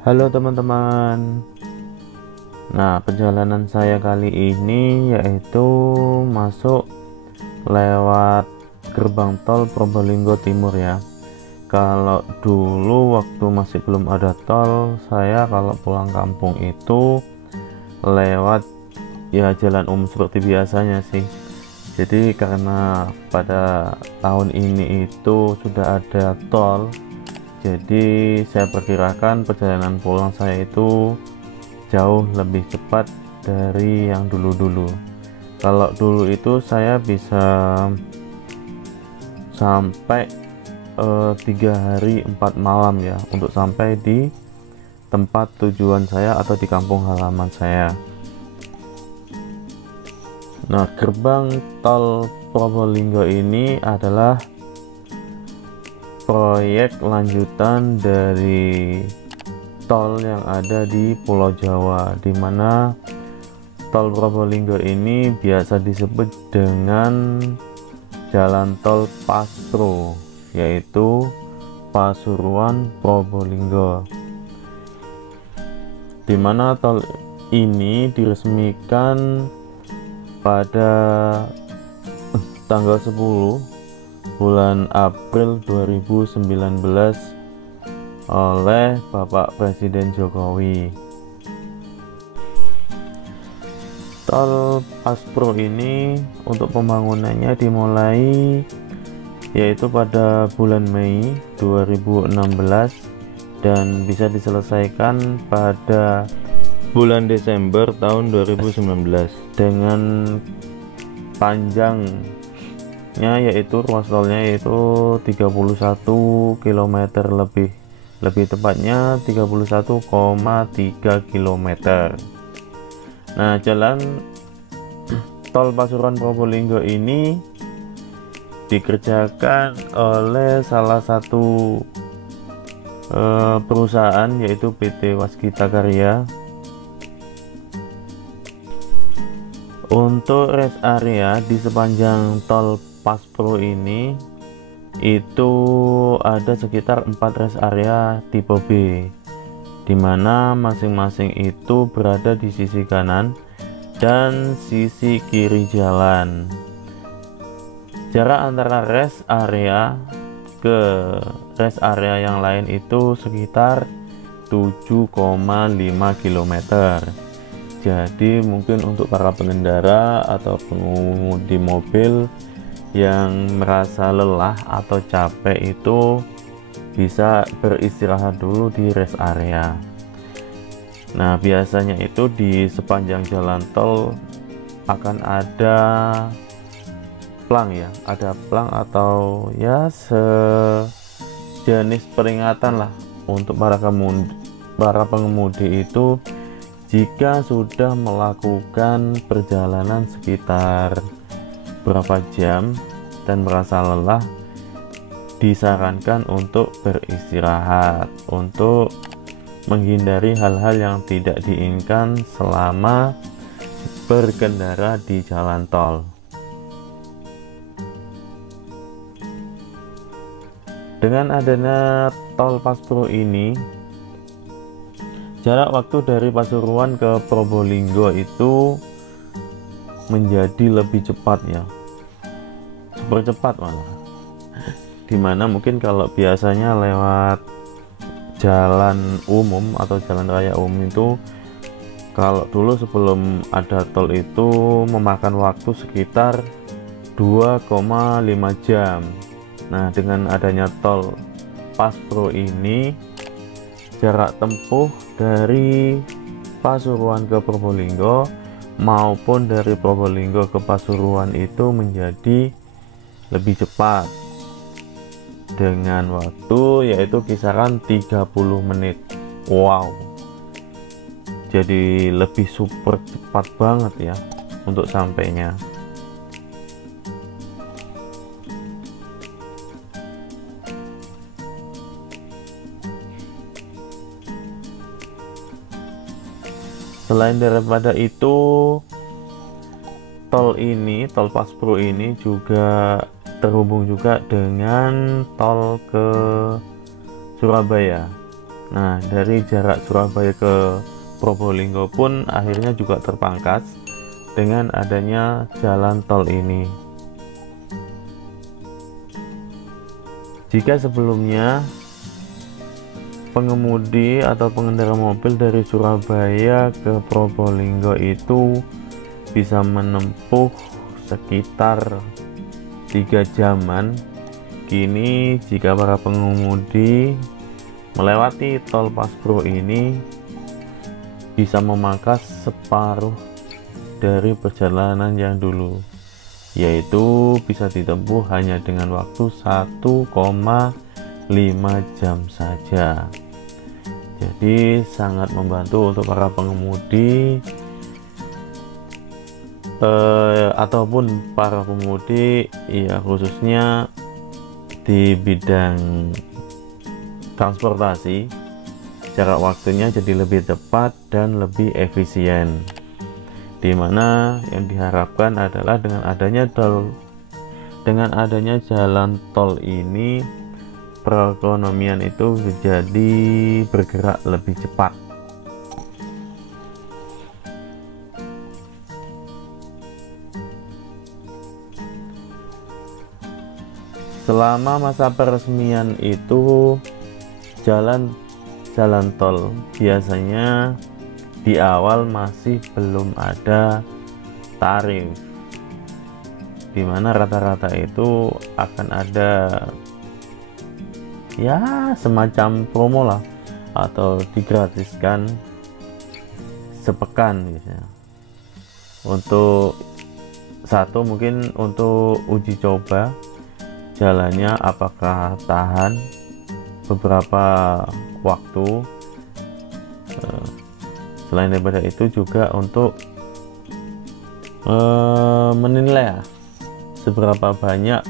Halo teman-teman. Nah, perjalanan saya kali ini yaitu masuk lewat gerbang tol Probolinggo Timur ya. Kalau dulu waktu masih belum ada tol, saya kalau pulang kampung itu lewat ya jalan umum seperti biasanya sih. Jadi karena pada tahun ini itu sudah ada tol, jadi saya perkirakan perjalanan pulang saya itu jauh lebih cepat dari yang dulu-dulu. Kalau dulu itu saya bisa sampai 3 hari 4 malam ya untuk sampai di tempat tujuan saya atau di kampung halaman saya. Nah, gerbang tol Probolinggo ini adalah proyek lanjutan dari tol yang ada di Pulau Jawa, di mana tol Probolinggo ini biasa disebut dengan jalan tol Paspro, yaitu Pasuruan Probolinggo, di mana tol ini diresmikan pada tanggal 10 bulan April 2019 oleh Bapak Presiden Jokowi. Tol Paspro ini untuk pembangunannya dimulai yaitu pada bulan Mei 2016 dan bisa diselesaikan pada bulan Desember tahun 2019 dengan panjangnya yaitu ruas tolnya yaitu 31 km lebih tepatnya 31,3 km. Nah, jalan tol Pasuruan Probolinggo ini dikerjakan oleh salah satu perusahaan yaitu PT Waskita Karya. Untuk rest area di sepanjang tol Paspro ini itu ada sekitar 4 rest area tipe B, di mana masing-masing itu berada di sisi kanan dan sisi kiri jalan. Jarak antara rest area ke rest area yang lain itu sekitar 7,5 km. Jadi mungkin untuk para pengendara atau pengemudi mobil yang merasa lelah atau capek itu bisa beristirahat dulu di rest area. Nah, biasanya itu di sepanjang jalan tol akan ada plang ya, ada plang atau ya sejenis peringatan lah untuk para pengemudi itu jika sudah melakukan perjalanan sekitar berapa jam dan merasa lelah, disarankan untuk beristirahat untuk menghindari hal-hal yang tidak diinginkan selama berkendara di jalan tol. Dengan adanya tol Paspro ini, jarak waktu dari Pasuruan ke Probolinggo itu menjadi lebih cepat ya, super cepat malah. Dimana mungkin kalau biasanya lewat jalan umum atau jalan raya umum itu, kalau dulu sebelum ada tol itu memakan waktu sekitar 2,5 jam. Nah, dengan adanya tol Paspro ini, jarak tempuh dari Pasuruan ke Probolinggo maupun dari Probolinggo ke Pasuruan itu menjadi lebih cepat dengan waktu yaitu kisaran 30 menit. Wow, jadi lebih super cepat banget ya untuk sampainya. Selain daripada itu, tol Paspro ini juga terhubung juga dengan tol ke Surabaya. Nah, dari jarak Surabaya ke Probolinggo pun akhirnya juga terpangkas dengan adanya jalan tol ini. Jika sebelumnya pengemudi atau pengendara mobil dari Surabaya ke Probolinggo itu bisa menempuh sekitar 3 jaman, kini jika para pengemudi melewati tol Paspro ini bisa memangkas separuh dari perjalanan yang dulu, yaitu bisa ditempuh hanya dengan waktu 1,5 jam saja. Jadi sangat membantu untuk para pengemudi ataupun para pemudi ya, khususnya di bidang transportasi. Jarak waktunya jadi lebih tepat dan lebih efisien, dimana yang diharapkan adalah dengan adanya jalan tol ini perekonomian itu menjadi bergerak lebih cepat. Selama masa peresmian itu jalan tol biasanya di awal masih belum ada tarif, dimana rata-rata itu akan ada ya semacam promo lah, atau digratiskan sepekan biasanya. Untuk satu mungkin untuk uji coba jalannya apakah tahan beberapa waktu. Selain daripada itu juga untuk menilai seberapa banyak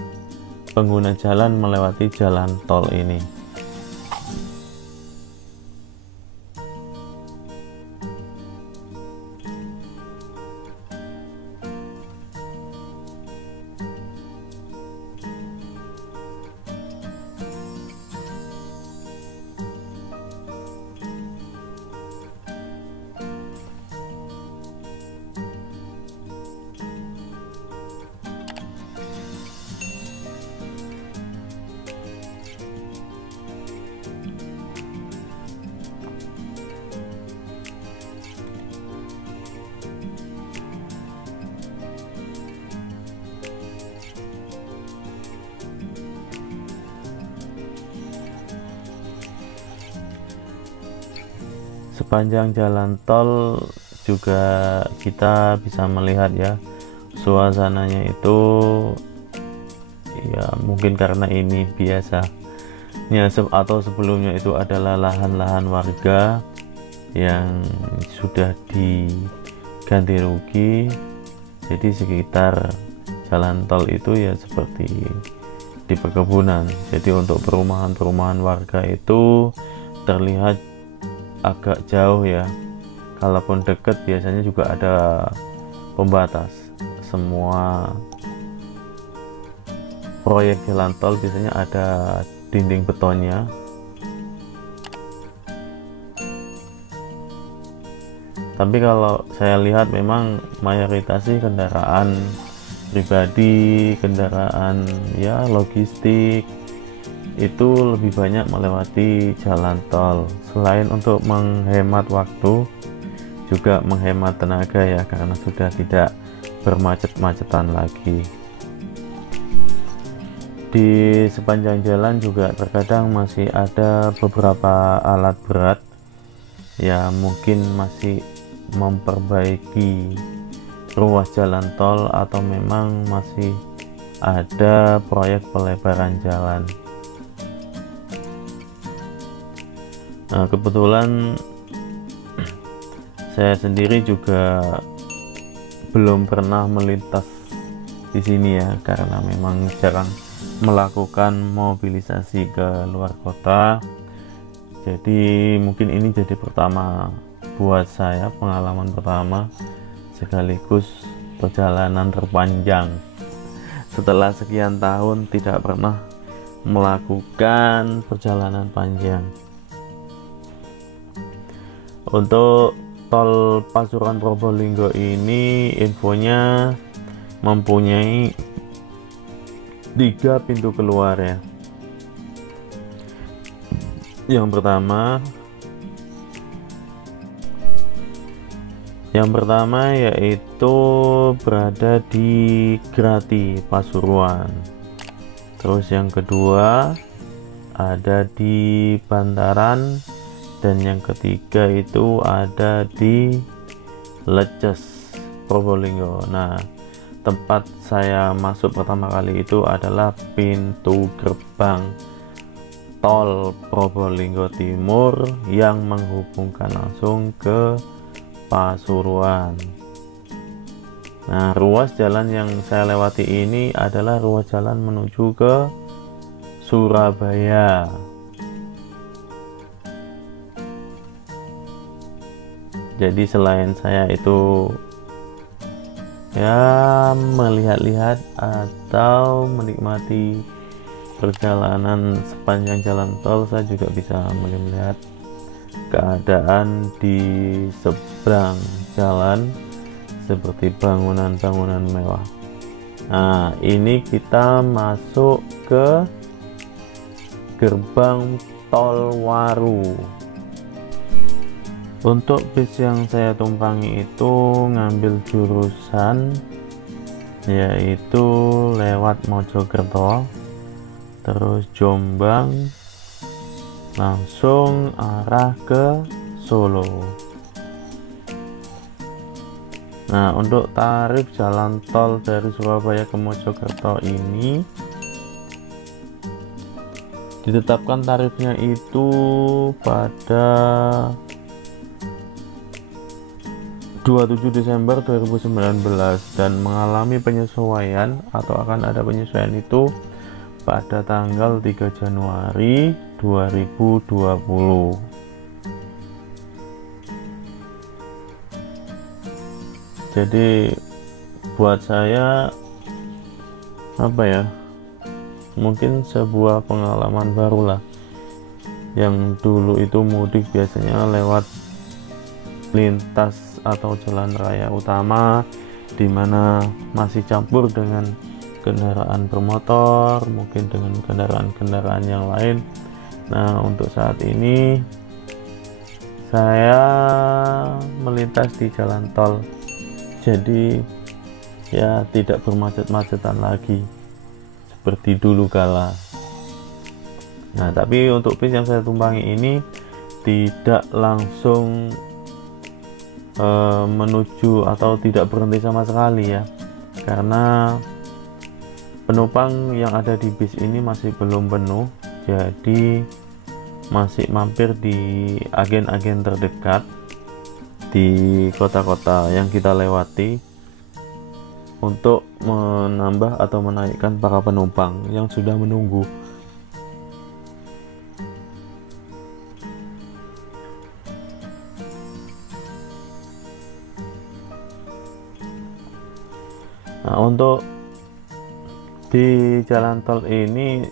pengguna jalan melewati jalan tol ini. Sepanjang jalan tol juga kita bisa melihat ya, suasananya itu ya mungkin karena ini biasanya atau sebelumnya itu adalah lahan-lahan warga yang sudah diganti rugi, jadi sekitar jalan tol itu ya seperti di perkebunan. Jadi untuk perumahan-perumahan warga itu terlihat agak jauh ya, kalaupun deket biasanya juga ada pembatas. Semua proyek jalan tol biasanya ada dinding betonnya. Tapi kalau saya lihat memang mayoritas sih kendaraan pribadi, kendaraan ya logistik itu lebih banyak melewati jalan tol. Selain untuk menghemat waktu, juga menghemat tenaga ya, karena sudah tidak bermacet-macetan lagi. Di sepanjang jalan juga terkadang masih ada beberapa alat berat ya, mungkin masih memperbaiki ruas jalan tol atau memang masih ada proyek pelebaran jalan. Nah, kebetulan saya sendiri juga belum pernah melintas di sini ya, karena memang jarang melakukan mobilisasi ke luar kota. Jadi mungkin ini jadi pertama buat saya, pengalaman pertama sekaligus perjalanan terpanjang setelah sekian tahun tidak pernah melakukan perjalanan panjang. Untuk tol Pasuruan Probolinggo ini infonya mempunyai 3 pintu keluar ya. Yang pertama yaitu berada di Grati Pasuruan. Terus yang kedua ada di Bantaran, dan yang ketiga itu ada di Leces Probolinggo. Nah, tempat saya masuk pertama kali itu adalah pintu gerbang tol Probolinggo Timur yang menghubungkan langsung ke Pasuruan. Nah, ruas jalan yang saya lewati ini adalah ruas jalan menuju ke Surabaya. Jadi selain saya itu ya melihat-lihat atau menikmati perjalanan sepanjang jalan tol, saya juga bisa melihat keadaan di seberang jalan seperti bangunan-bangunan mewah. Nah, ini kita masuk ke gerbang tol Waru. Untuk bis yang saya tumpangi itu ngambil jurusan yaitu lewat Mojokerto, terus Jombang, langsung arah ke Solo. Nah, untuk tarif jalan tol dari Surabaya ke Mojokerto ini ditetapkan tarifnya itu pada 27 Desember 2019 dan mengalami penyesuaian atau akan ada penyesuaian itu pada tanggal 3 Januari 2020. Jadi buat saya mungkin sebuah pengalaman baru lah. Yang dulu itu mudik biasanya lewat lintas atau jalan raya utama, di mana masih campur dengan kendaraan bermotor, mungkin dengan kendaraan-kendaraan yang lain. Nah, untuk saat ini saya melintas di jalan tol, jadi ya tidak bermacet-macetan lagi seperti dulu kala. Nah, tapi untuk bis yang saya tumpangi ini tidak langsung menuju atau tidak berhenti sama sekali ya, karena penumpang yang ada di bis ini masih belum penuh, jadi masih mampir di agen-agen terdekat di kota-kota yang kita lewati untuk menambah atau menaikkan para penumpang yang sudah menunggu. Nah, untuk di jalan tol ini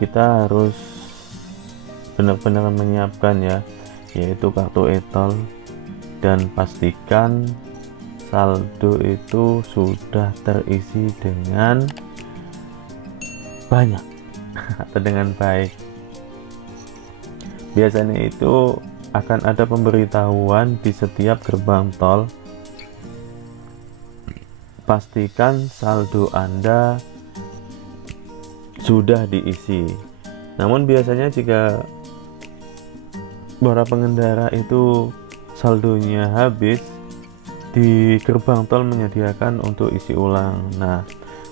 kita harus benar-benar menyiapkan ya, yaitu kartu e-tol, dan pastikan saldo itu sudah terisi dengan banyak atau dengan baik. Biasanya itu akan ada pemberitahuan di setiap gerbang tol, pastikan saldo Anda sudah diisi. Namun biasanya jika para pengendara itu saldonya habis, di gerbang tol menyediakan untuk isi ulang. Nah,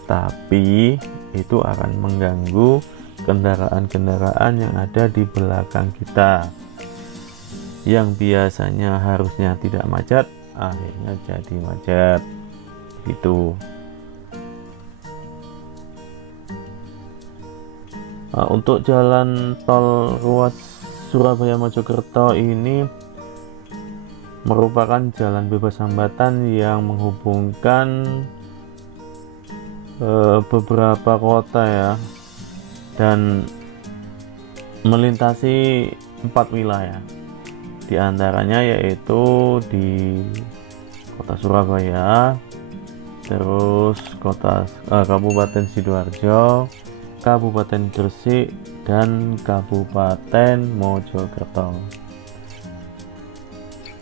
tapi itu akan mengganggu kendaraan-kendaraan yang ada di belakang kita, yang biasanya harusnya tidak macet, akhirnya jadi macet gitu. Nah, untuk jalan tol ruas Surabaya Mojokerto ini merupakan jalan bebas hambatan yang menghubungkan beberapa kota ya, dan melintasi 4 wilayah. Di antaranya yaitu di Kota Surabaya, terus Kabupaten Sidoarjo, Kabupaten Gresik, dan Kabupaten Mojokerto.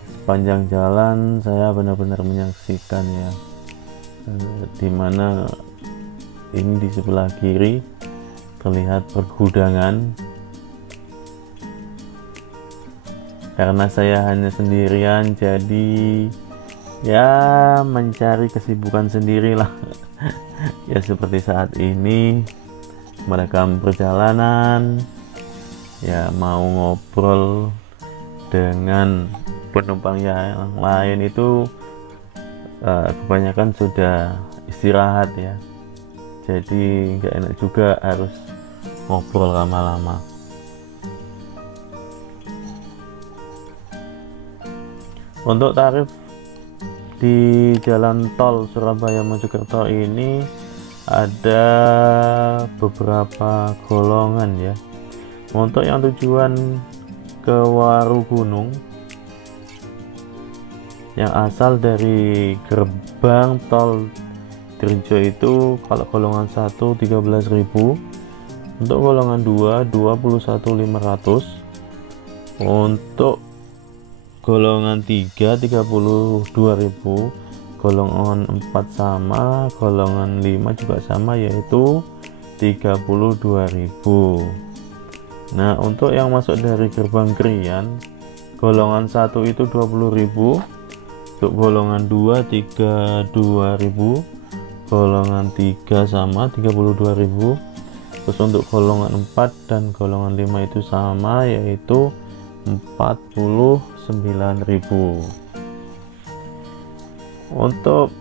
Sepanjang jalan saya benar-benar menyaksikan ya, dimana ini di sebelah kiri terlihat pergudangan. Karena saya hanya sendirian, jadi ya mencari kesibukan sendirilah. Ya seperti saat ini merekam perjalanan, ya mau ngobrol dengan penumpang yang lain itu kebanyakan sudah istirahat ya, jadi nggak enak juga harus ngobrol lama-lama. Untuk tarif di jalan tol Surabaya Mojokerto ini ada beberapa golongan ya. Untuk yang tujuan ke Warugunung, yang asal dari gerbang tol Dirjo itu kalau golongan 1 13.000, untuk golongan 2 21.500, untuk golongan 3 32.000, golongan 4 sama, golongan 5 juga sama yaitu 32.000. Nah, untuk yang masuk dari gerbang Krian, golongan 1 itu 20.000, untuk golongan 2 32.000, golongan 3 sama 32.000, terus untuk golongan 4 dan golongan 5 itu sama yaitu 49.000. Untuk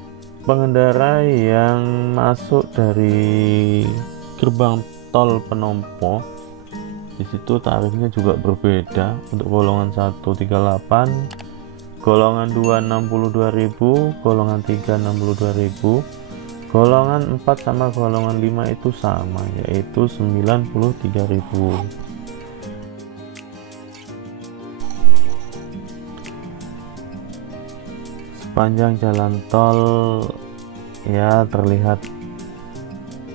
pengendara yang masuk dari gerbang tol Penompo, di situ tarifnya juga berbeda. Untuk golongan 1 38, golongan 2 62.000, golongan 3 62.000, golongan 4 sama golongan 5 itu sama yaitu 93.000. Sepanjang jalan tol ya terlihat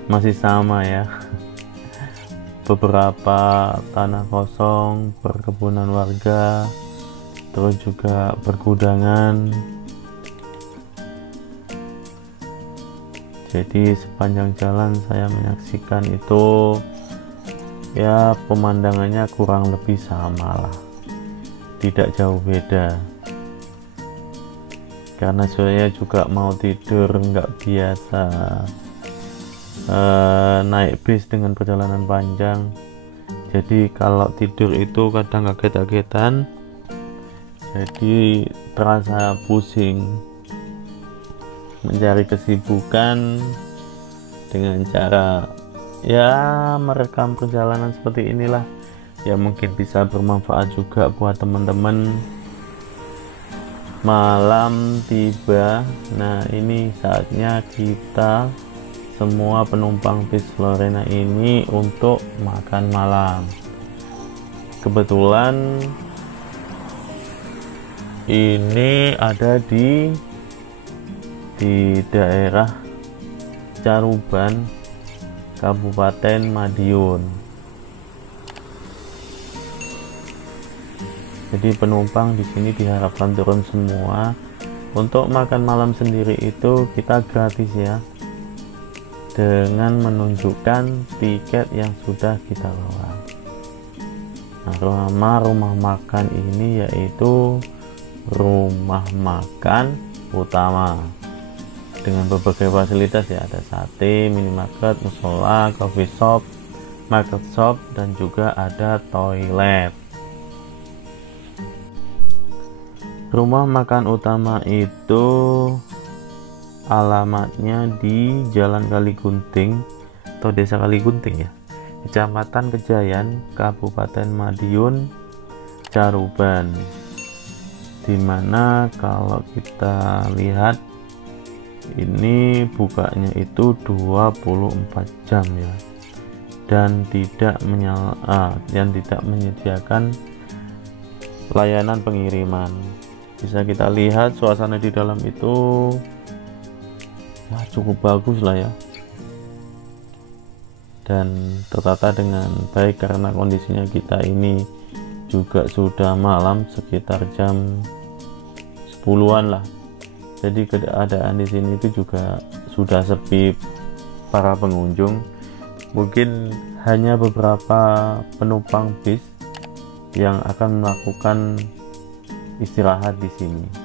masih sama ya, beberapa tanah kosong, perkebunan warga, terus juga pergudangan. Jadi sepanjang jalan saya menyaksikan itu ya pemandangannya kurang lebih sama lah, tidak jauh beda. Karena saya juga mau tidur, nggak biasa naik bis dengan perjalanan panjang, jadi kalau tidur itu kadang kaget-kagetan, jadi terasa pusing. Mencari kesibukan dengan cara ya merekam perjalanan seperti inilah, ya mungkin bisa bermanfaat juga buat teman-teman. Malam tiba, nah ini saatnya kita semua penumpang bis Lorena ini untuk makan malam. Kebetulan ini ada di daerah Caruban, Kabupaten Madiun. Jadi penumpang di sini diharapkan turun semua. Untuk makan malam sendiri itu kita gratis ya, dengan menunjukkan tiket yang sudah kita bawa. Nah, rumah makan ini yaitu Rumah Makan Utama dengan berbagai fasilitas ya, ada sate, minimarket, musola, coffee shop, market shop, dan juga ada toilet. Rumah Makan Utama itu alamatnya di Jalan Kaligunting atau Desa Kaligunting ya, Kecamatan Kejayan, Kabupaten Madiun, Caruban. Dimana kalau kita lihat ini bukanya itu 24 jam ya, dan tidak menyediakan layanan pengiriman. Bisa kita lihat suasana di dalam itu cukup bagus lah ya, dan tertata dengan baik karena kondisinya kita ini juga sudah malam sekitar jam 10-an lah. Jadi keadaan di sini itu juga sudah sepi para pengunjung. Mungkin hanya beberapa penumpang bis yang akan melakukan istirahat di sini.